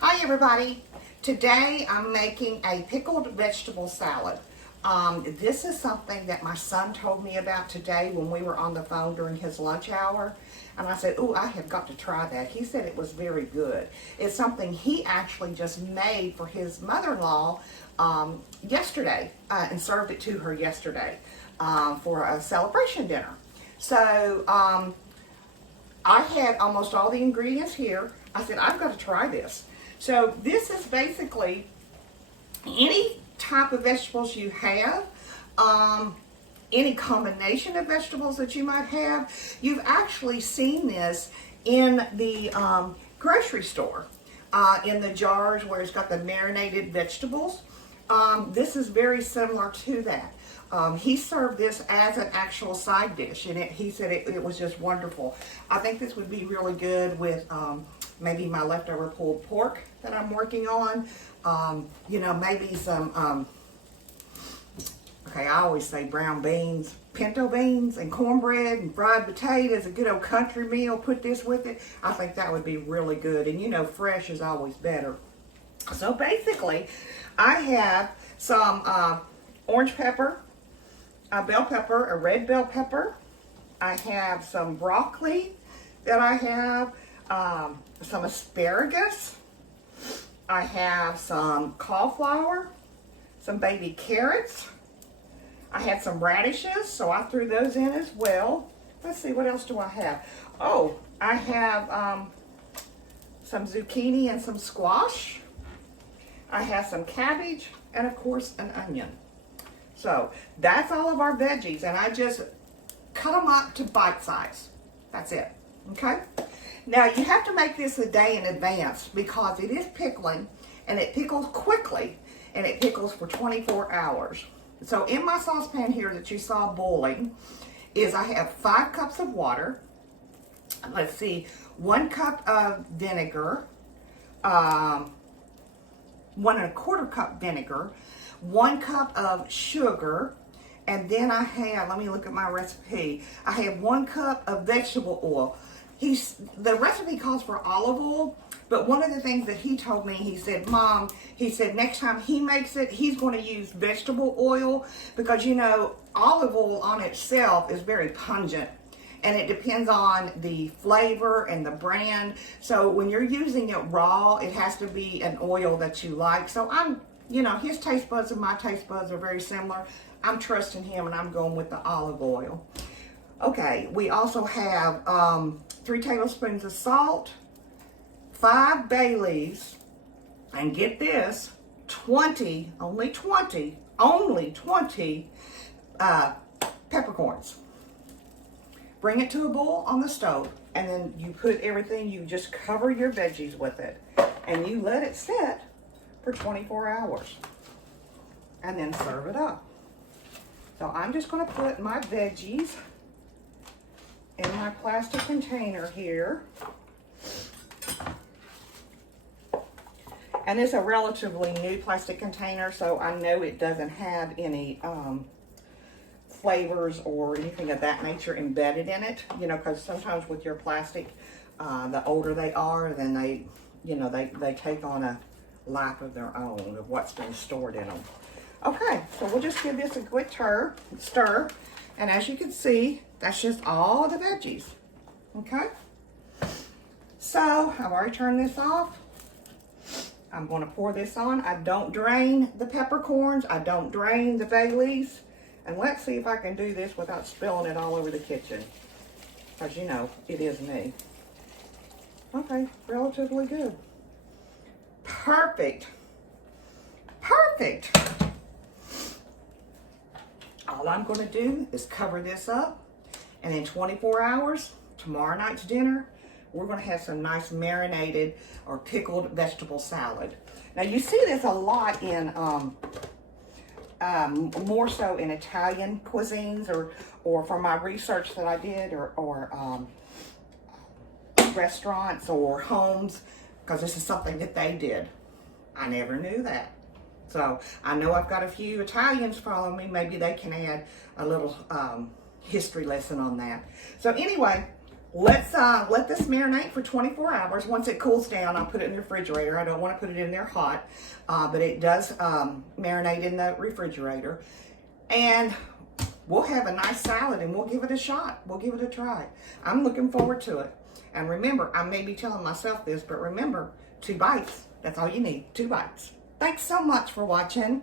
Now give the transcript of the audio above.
Hi everybody. Today I'm making a pickled vegetable salad. This is something that my son told me about today when we were on the phone during his lunch hour. And I said, "Ooh, I have got to try that." He said it was very good. It's something he actually just made for his mother-in-law yesterday and served it to her yesterday for a celebration dinner. So I had almost all the ingredients here. I said, I've got to try this. So this is basically any type of vegetables you have, any combination of vegetables that you might have. You've actually seen this in the grocery store, in the jars where it's got the marinated vegetables. This is very similar to that. He served this as an actual side dish, and he said it was just wonderful. I think this would be really good with maybe my leftover pulled pork that I'm working on. Maybe some, I always say brown beans, pinto beans, and cornbread and fried potatoes, a good old country meal. Put this with it. I think that would be really good. And fresh is always better. So basically, I have some orange pepper, a bell pepper, a red bell pepper. I have some broccoli that I have, some asparagus. I have some cauliflower, some baby carrots. I had some radishes, so I threw those in as well. Let's see, what else do I have? Oh, I have some zucchini and some squash. I have some cabbage and, of course, an onion. So that's all of our veggies, and I just cut them up to bite size. That's it, okay? Now, you have to make this a day in advance because it is pickling, and it pickles quickly, and it pickles for 24 hours. So in my saucepan here that you saw boiling I have 5 cups of water. Let's see, 1 cup of vinegar, 1 1/4 cup vinegar, 1 cup of sugar, and then I have, let me look at my recipe, I have 1 cup of vegetable oil. The recipe calls for olive oil, but one of the things that he told me, he said, Mom, he said next time he makes it, he's going to use vegetable oil because, olive oil on itself is very pungent. And it depends on the flavor and the brand. So when you're using it raw, it has to be an oil that you like. So his taste buds and my taste buds are very similar. I'm trusting him and I'm going with the olive oil. Okay, we also have 3 tablespoons of salt, 5 bay leaves, and get this, 20 peppercorns. Bring it to a boil on the stove, and then you put everything, you just cover your veggies with it, and you let it sit for 24 hours, and then serve it up. So I'm just going to put my veggies in my plastic container here. And it's a relatively new plastic container, so I know it doesn't have any flavors or anything of that nature embedded in it, because sometimes with your plastic, the older they are, then they take on a life of their own of what's been stored in them. Okay, so we'll just give this a quick stir, and as you can see, that's just all the veggies. Okay, so I've already turned this off. I'm going to pour this on. I don't drain the peppercorns. I don't drain the bay leaves. And let's see if I can do this without spilling it all over the kitchen. Because, it is me. Okay, relatively good. Perfect. Perfect. All I'm going to do is cover this up. And in 24 hours, tomorrow night's dinner, we're going to have some nice marinated or pickled vegetable salad. Now, you see this a lot in... more so in Italian cuisines or from my research that I did or restaurants or homes, because this is something that they did. I never knew that. So I know I've got a few Italians following me. Maybe they can add a little history lesson on that. So anyway, let's let this marinate for 24 hours. Once it cools down, I'll put it in the refrigerator. I don't want to put it in there hot, but it does marinate in the refrigerator. And we'll have a nice salad and we'll give it a shot. We'll give it a try. I'm looking forward to it. And remember, I may be telling myself this, but remember, 2 bites. That's all you need, 2 bites. Thanks so much for watching.